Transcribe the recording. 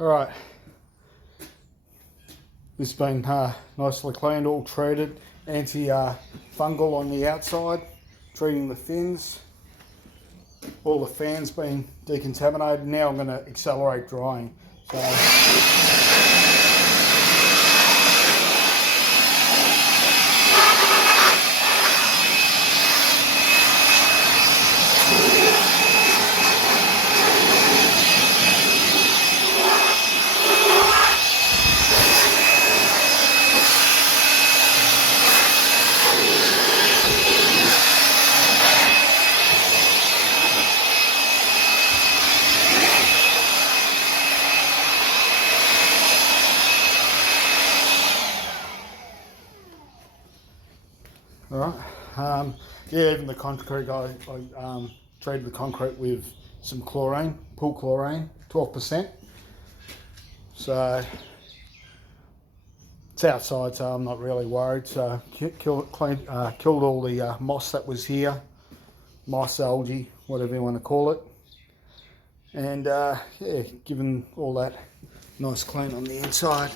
Alright, this has been nicely cleaned, all treated, anti-fungal on the outside, treating the fins. All the fans been decontaminated. Now I'm going to accelerate drying. Alright, yeah, even the concrete, I treated the concrete with some chlorine, pool chlorine, 12%. So it's outside, so I'm not really worried. So killed all the moss that was here, moss, algae, whatever you want to call it. And yeah, given all that nice clean on the inside.